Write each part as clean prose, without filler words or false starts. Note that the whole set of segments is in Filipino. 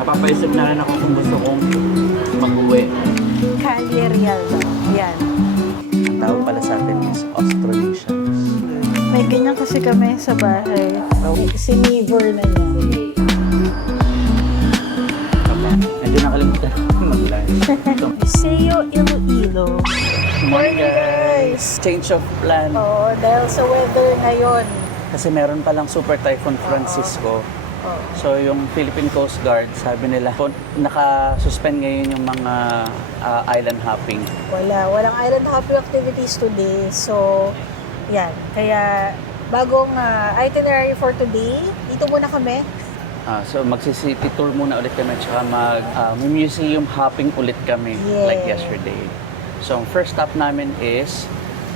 Napapaisip na rin ako kung gusto kong mag-uwi. Calle Real daw. Yan. Ang tawag pala sa atin is Austronesians. May ganyan kasi kami sa bahay. Sinivor na niya. Medyo nakalimutan mag-lunch. Liceo Iloilo. Morning guys! Change of plan. Oo, dahil sa weather ngayon. Kasi meron palang Super Typhoon Francisco. So yung Philippine Coast Guard, sabi nila, naka-suspend ngayon yung mga island hopping. Walang island hopping activities today. So, yan. Kaya, bagong itinerary for today, dito muna kami. So magsi-city tour muna ulit kami, tsaka museum hopping ulit kami like yesterday. So ang first stop namin is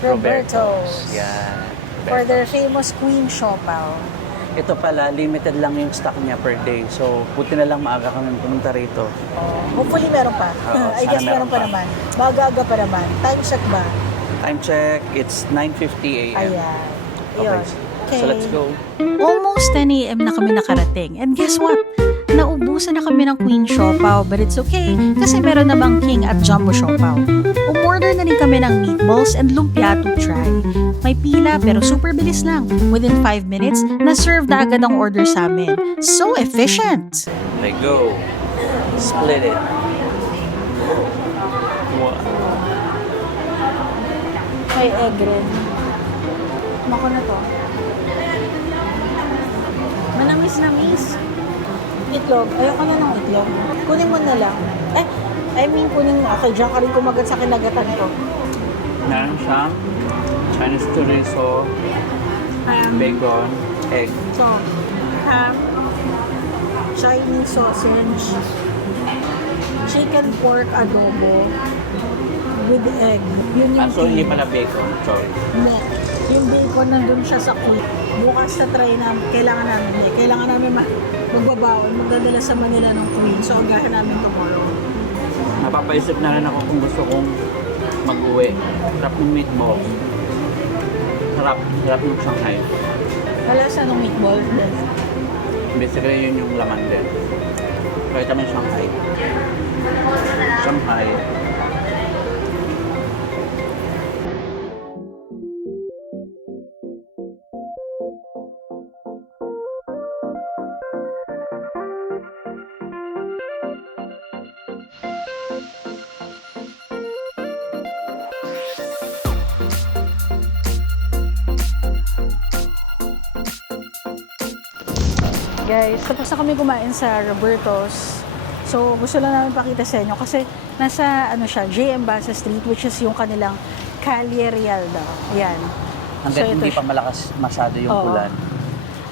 Roberto's. Yan. For their famous Queen Siopaw. Ito pala, limited lang yung stock niya per day. So, buti na lang maaga kami pumunta rito. Hopefully meron pa. Oo, I guess sana meron pa naman. Maaga-aga pa naman. Time check ba? Time check, it's 9:50 a.m. Ayan. Okay. Yun. So, let's go. Almost 10 a.m. na kami nakarating. And guess what? Naubusan na kami ng Queen Siopaw, but it's okay kasi meron namang King at Jumbo Siopaw. Umorder na rin kami ng meatballs and lumpia to try. May pila pero super bilis lang. Within 5 minutes, na-serve na agad ang order sa amin. So efficient! Let go. Split it. Wow. May egg rin. Mako na to. Manamis-namis. Itlog. Ayoko na ng itlog. Kunin mo na lang. Kunin mo. Okay, diyan ka rin kumagat sa kinagatan ko. Meron siyang Chinese chorizo, bacon, egg. So, ham, Chinese sausage, chicken pork adobo with egg. Yun yung So, hindi pala bacon, sorry. Hindi. Yung bacon nandun siya sa queen. Bukas na try namin. Kailangan namin magbabaon. Magdadala sa Manila ng queen. So, agahin namin tomorrow. Napapaisip na rin ako kung gusto kong mag-uwi. Sarap ng meatball. Sarap ng Shanghai. Malasa ng meatball. Basically, yun yung laman din. Kaya kami Shanghai. Shanghai. Guys, tapos na kami kumain sa Roberto's. So, gusto lang namin pakita sa inyo kasi nasa JM Basa Street, which is yung kanilang Calle Real daw. Ayan. Hanggang hindi ito pa malakas masyado yung Oo. ulan.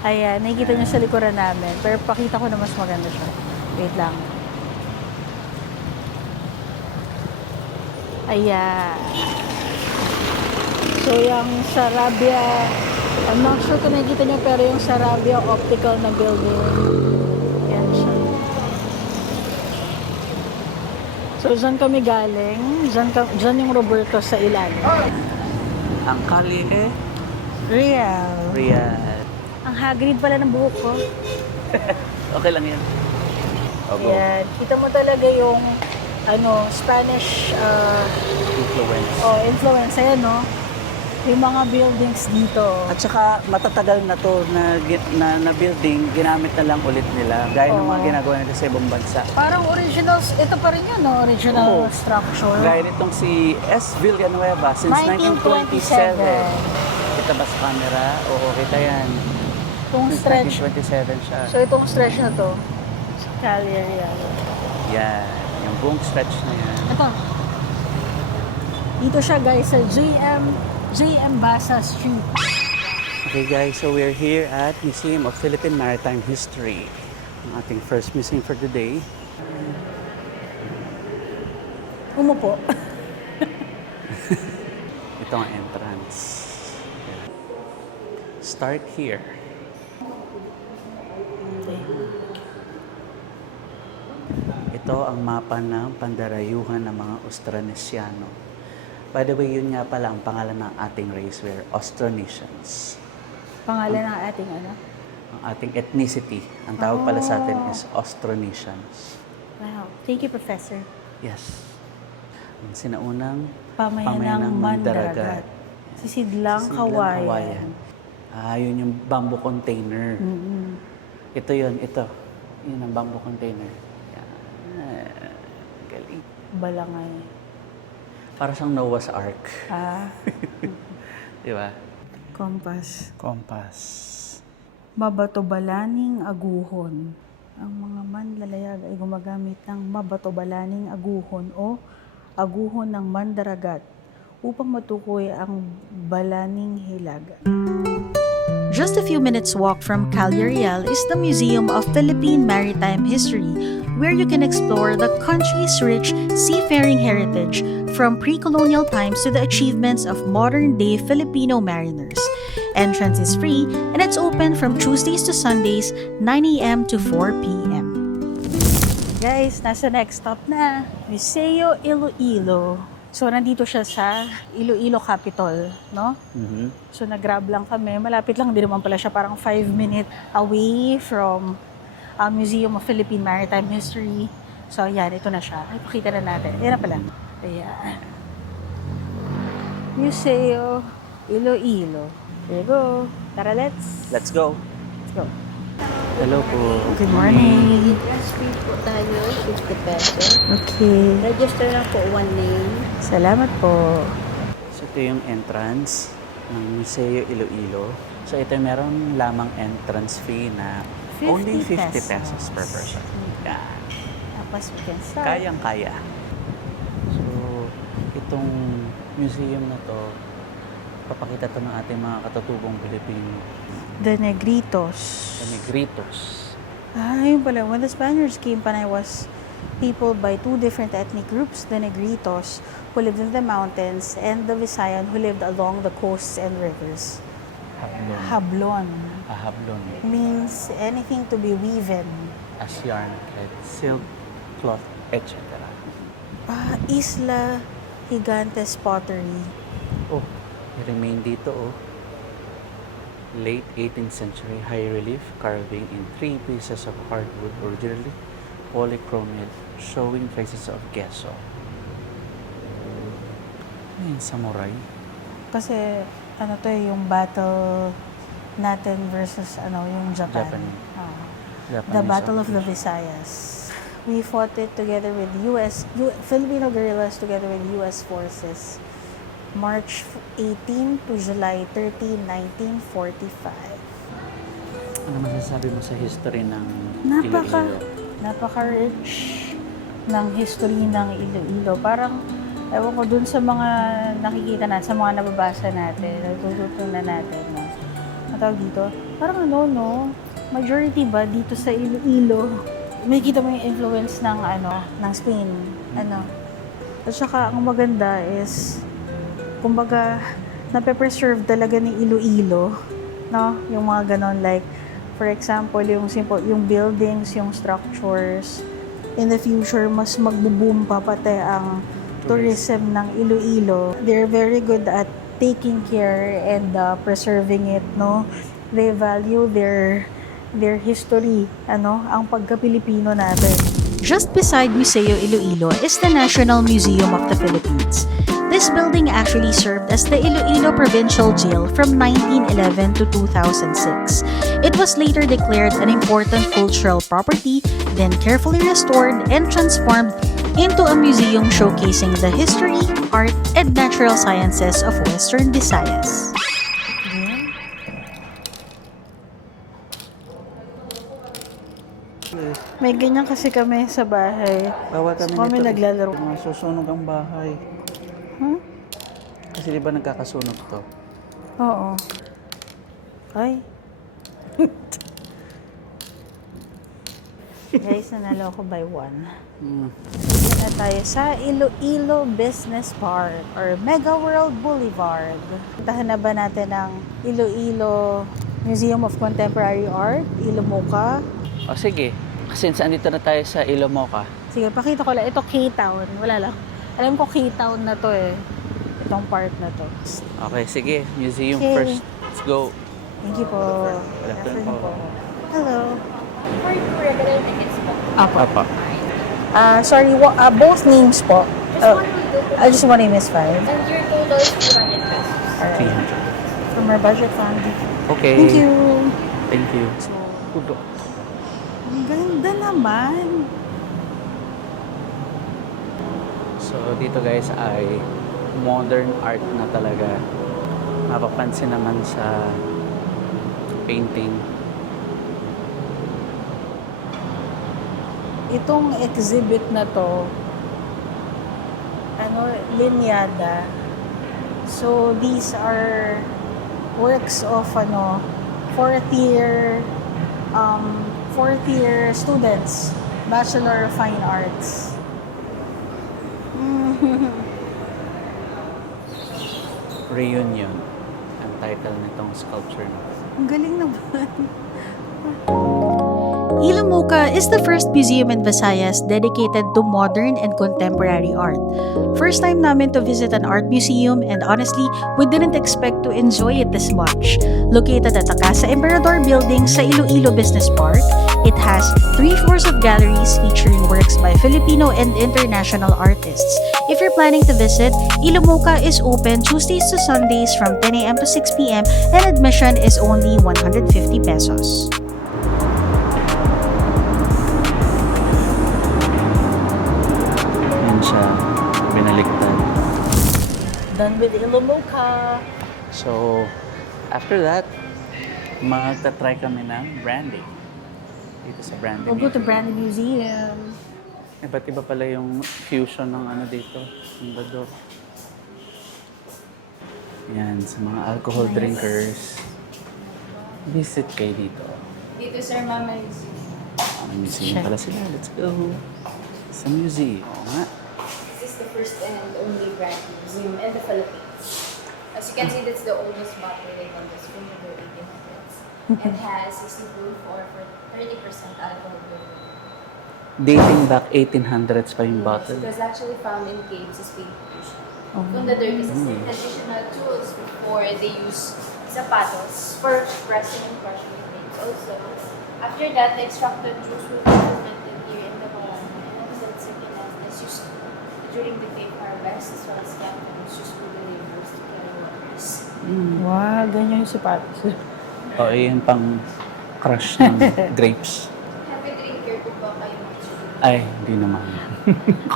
Ayan, nakikita nyo sa likuran namin. Pero pakita ko na mas maganda siya. Wait lang. Ayan. So, yung Sarabia, I'm not sure kung nakikita nyo, pero yung Sarabia Optical na building. Ayan siya. So, dyan kami galing. Dyan yung Roberto sa ilalim. Ang Calle Real. Real. Ang Hagrid pala ng buhok ko. Okay lang yan. Go. Ayan. Kita mo talaga yung Spanish Influence. influence. Ayan, no? Yung mga buildings dito. At saka matatagal na to na building, ginamit na lang ulit nila. Gaya ng mga Oo. ginagawa nila sa ibang bansa. Parang originals, ito pa rin yun, no? Original Oo. structure. Gaya nitong si S. Villanueva since 1927. Kita ba sa camera? Oo, kita yan. Itong Since stretch. 1927 siya. So, itong stretch na to. Calle Real. Yan. Yung buong stretch na yan. Ito. Dito siya, guys, sa JM Basa Street. Okay guys, so we're here at Museum of Philippine Maritime History. Ang ating first museum for today. Umupo. Ito ang entrance. Start here. Ito ang mapa ng pandarayuhan ng mga Austronesiano. By the way, yun nga pala ang pangalan ng ating race. We're Austronesians. Pangalan ng ating ang ating ethnicity. Ang tawag pala sa atin is Austronesians. Wow. Thank you, Professor. Yes. Ang sinaunang Pamayanang Mandaragat. Sisidlang Kawayan. Yun yung bamboo container. Mm-mm. Ito yun, ito. Yun ang bamboo container. Yan. Galing. Balangay. Para siyang Noah's Ark. Di ba? Kompas. Kompas. Mabatobalaning aguhon. Ang mga manlalayag ay gumagamit ng mabatobalaning aguhon o aguhon ng mandaragat upang matukoy ang balaning hilag. Just a few minutes walk from Cagliari is the Museum of Philippine Maritime History, where you can explore the country's rich seafaring heritage from pre-colonial times to the achievements of modern-day Filipino mariners. Entrance is free and it's open from Tuesdays to Sundays, 9 a.m. to 4 p.m. Guys, nasa next stop na. Museo Iloilo. So, nandito siya sa Iloilo Capitol, no? So, nag-grab lang kami. Malapit lang din naman pala siya. Parang 5-minute away from Museum of Philippine Maritime History. So, yan. Ito na siya. Ay, pakita na natin. Yan na pala. Ayan. Museo Iloilo. There you go. Tara, Let's go. Let's go. Hello po. Good morning. Speed po tayo, 50 pesos. Okay. Register lang po one name. Salamat po. So, ito yung entrance ng Museo Iloilo. So, ito meron lamang entrance fee na 50 only 50 pesos. pesos per person. Yan. Tapos we can start. Kayang-kaya. So, itong museum na to, papakita to ng ating mga katutubong Pilipino. The Negritos. The Negritos. Yun pala. When the Spaniards came, Panay was peopled by two different ethnic groups, the Negritos, who lived in the mountains, and the Visayan, who lived along the coasts and rivers. Hablon. Hablon Hablon. means anything to be weaven. As yarn, thread, silk, cloth, etc. Isla Gigantes Pottery. Oh, remain dito oh. Late 18th century high relief carving in 3 pieces of hardwood, originally polychromate, showing traces of gesso. Ano yung samurai? Kasi, yung battle natin versus, yung Japan. Japanese The Battle of the Visayas. We fought it together with Filipino guerrillas together with U.S. forces. March 18 to July 13, 1945. Ano masasabi mo sa history ng Iloilo? Napaka-rich ng history ng Iloilo. Parang, ewan ko dun sa mga nakikita natin, sa mga nababasa natin, natututunan natin, no? Matawag dito, parang majority ba dito sa Iloilo, may kita mo yung influence ng Spain, At saka, ang maganda is, kumbaga, nape-preserve talaga ni Iloilo, no? Yung mga ganon, like, for example, yung buildings, yung structures, in the future, mas magbo-boom pa pati ang tourism ng Iloilo. They're very good at taking care and preserving it, no? They value their history, ang pagka-Pilipino natin. Just beside Museo Iloilo is the National Museum of the Philippines. This building actually served as the Iloilo Provincial Jail from 1911 to 2006. It was later declared an important cultural property, then carefully restored and transformed into a museum showcasing the history, art, and natural sciences of Western Visayas. May ganyan kasi kami sa bahay. Bawal So, kami kami nito. naglalaro. Masusunog ang bahay. Kasi di ba nagkakasunog to? Oo. Ay. Guys, nanalo ako by 1. Dito na tayo sa Iloilo Business Park or Mega World Boulevard. Puntahan na ba natin ang Iloilo Museum of Contemporary Art, Ilomoca? O sige, since andito na tayo sa Ilomoca, Sige, pakita ko lang. Ito K-Town. Wala lang. Alam ko K-Town na to eh. Itong part na to. okay, sige, museum Okay. first. Let's go. Thank you po. Good afternoon Afternoon po. po. Hello. For 2 regular tickets po. Apa. Sorry, both names po. Just one will do po. Just one name is fine. And your total is 200 pesos. Alright. 300. From our budget fund. Okay. Thank you. Thank you. Pudo. Ang ganda naman. So, dito guys ay modern art na talaga. Mapapansin naman sa painting. Itong exhibit na to, linyada. So, these are works of, fourth year students, Bachelor of Fine Arts. Reunion ang title nitong sculpture na. Ang galing naman. Ilomoka is the first museum in Visayas dedicated to modern and contemporary art. First time namin to visit an art museum and honestly, we didn't expect to enjoy it this much. Located at the Casa Emperador building sa Iloilo Business Park, it has 3 floors of galleries featuring works by Filipino and international artists. If you're planning to visit, Ilomoka is open Tuesdays to Sundays from 10 a.m. to 6 p.m. and admission is only 150 pesos. Yan siya. Binaliktad. Done with Ilomoka. So, after that, magta-try kami ng branding. Dito sa branding. We'll go to Branding Museum. Iba't iba pala yung fusion ng ano dito. Yung badok. Yan, sa mga alcohol drinkers. Visit kayo dito. Dito, sir, Mama Lucy. Museum pala sila. Let's go. Sa museum. Oo nga. This is the first and only brand museum in the Philippines. As you can see, that's the oldest bottle they on this from the 1800s. It has 60 proof or for 30% alcohol burden. Dating back 1800s pa yung It bottle. was actually found in caves as paint pollution. From the dirty system, traditional tools before they use zapatos for pressing and crushing the grapes. Also, after that, the extracted juice will be fermented here in the Barangay. And then second hand is used during the grape harvest as well as captains used for the laborers to carry waters. Wow, ganyan yung sapatos. O, yun pang crush ng grapes. Happy drinker po ba kayo mga children? Ay, hindi naman.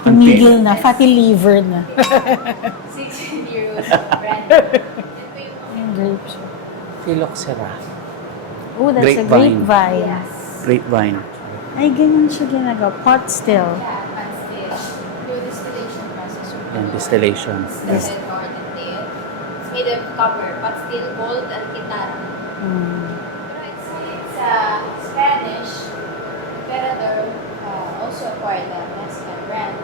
Tumigil na, fatty liver na. 16 euros brand. Yan po yung Grapes. Phylloxera. Oh, that's a Grapevine. grapevine. yes. Grapevine. Ay, ganyan siya ginagawa. Pot still. Yeah, advanced stage. Through distillation process. Yan, distillation. The head, heart, and tail. It's made of copper, but still gold and kitara. Pero it's Spanish. Emperador also acquired the Mexican brand.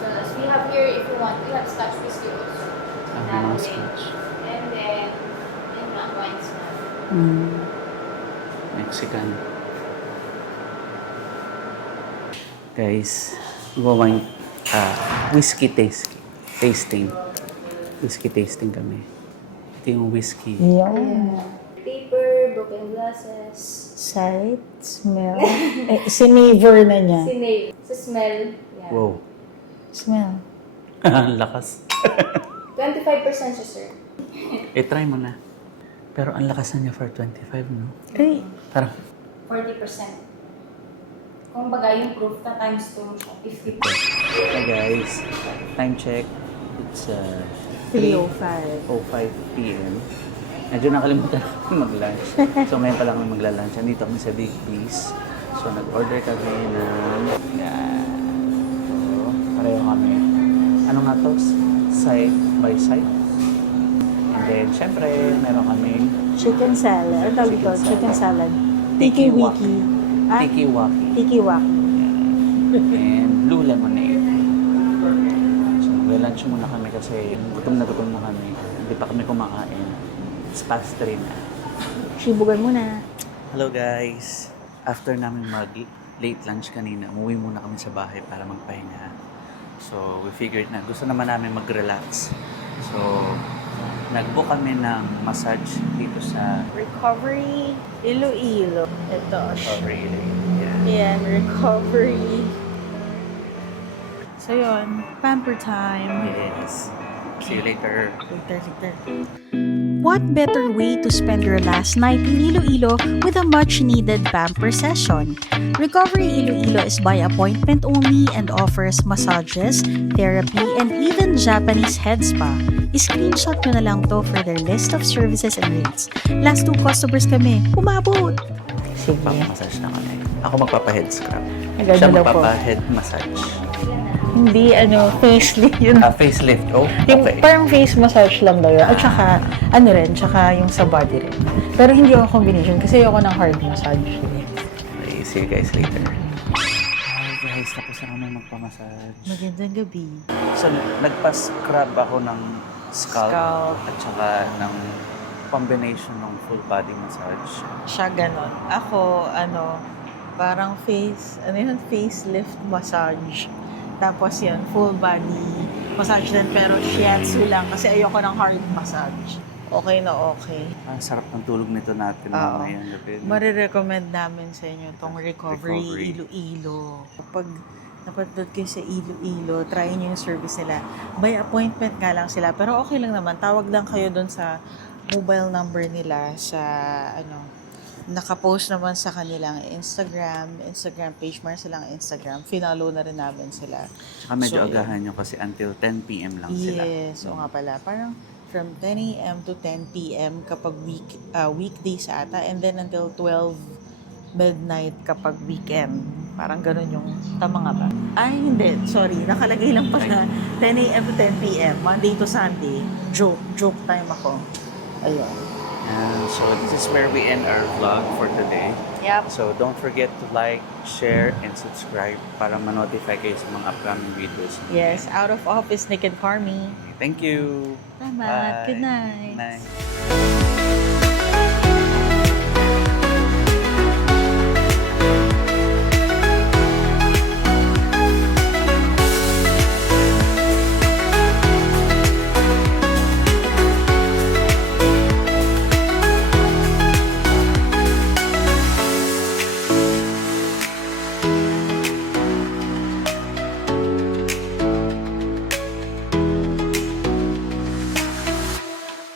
So as we have here, if you want, we have Scotch whiskey also. Ang mga Scotch. And then, yun nga, wine smell. Mexican. Guys, wine, whiskey tasting. Whiskey tasting kami. Ito yung whiskey. Yeah. Paper, broken glasses. Sight, smell. Sinavor na niya. Sinave. Sa smell, yeah. Wow. Smell. Ang lakas. 25% siya, sir. Try mo na. Pero ang lakas na niya for 25, no? Ay, Parang, 40%. Kung bagay yung proof na times 2 siya, 50%. hey guys, time check. It's 3:05. p.m. Medyo nakalimutan ako mag-lunch. So ngayon pa lang kami magla-lunch. Andito kami sa Big Piece. So nag-order kami ng... Yan. So, pareho kami. Ano nga to? Side by side. And then, syempre, meron kaming Chicken salad. Ang tawag ito, chicken salad. Tiki-wiki. Tiki-waki. Tiki-waki. And blue lemonade. So magla-lunch muna kami kasi gutom na kami. Hindi pa kami kumakain. It's past 3 na. Shibugan muna. Hello guys! After namin mag-late lunch kanina, umuwi muna kami sa bahay para magpahinga. So, we figured na gusto naman namin mag-relax. So, Nag-book kami ng massage dito sa Recovery Iloilo. Ito. Recovery. Yan, recovery. So yun, pamper time. Yes. See you later. Later. What better way to spend your last night in Iloilo with a much-needed pamper session? Recovery Iloilo is by appointment only and offers massages, therapy, and even Japanese head spa. I-screenshot nyo na lang to for their list of services and rates. Last 2 customers kami, umabot! Sige. Massage na kami. Ako magpapa-head scrub. Agad Siya na lang po. magpapa-head massage. Hindi, facelift yun. Facelift. Oh, Yung okay. parang face massage lang daw yun. At saka, tsaka yung sa body rin. Pero hindi ako combination kasi ayoko ng hard massage. Okay, see you guys later. Hi guys, tapos na kami magpamassage. Magandang gabi. So, nagpa-scrub ako ng scalp at saka ng combination ng full body massage. Siya ganon. Ako, parang facelift massage. Tapos yun, full body massage din, pero shiatsu lang kasi ayoko ng hard massage. Okay na okay. Ang sarap ng tulog nito natin Oo. ngayong gabi. Marirecommend namin sa inyo tong Recovery Recovery. Iloilo. Kapag napadod kayo sa Iloilo, try nyo yung service nila. By appointment nga lang sila, pero okay lang naman. Tawag lang kayo doon sa mobile number nila sa nakapost naman sa kanilang Instagram page, meron silang Instagram. Finalo na rin namin sila. Tsaka medyo So, agahan nyo kasi until 10 p.m. lang sila. Yes, o nga pala. Parang from 10 a.m. to 10 p.m. kapag weekdays ata, and then until 12 midnight kapag weekend. Parang ganun yung tama nga ba? Ay, hindi. Sorry. Nakalagay lang pala 10 a.m. to 10 p.m. Monday to Sunday. Joke time ako. Ayun. So this is where we end our vlog for today. Yep. So don't forget to like, share, and subscribe para ma-notify kayo sa mga upcoming videos. Yes, out of office, Nick and Carmi. Thank you. Salamat. Bye. Good night. Good night.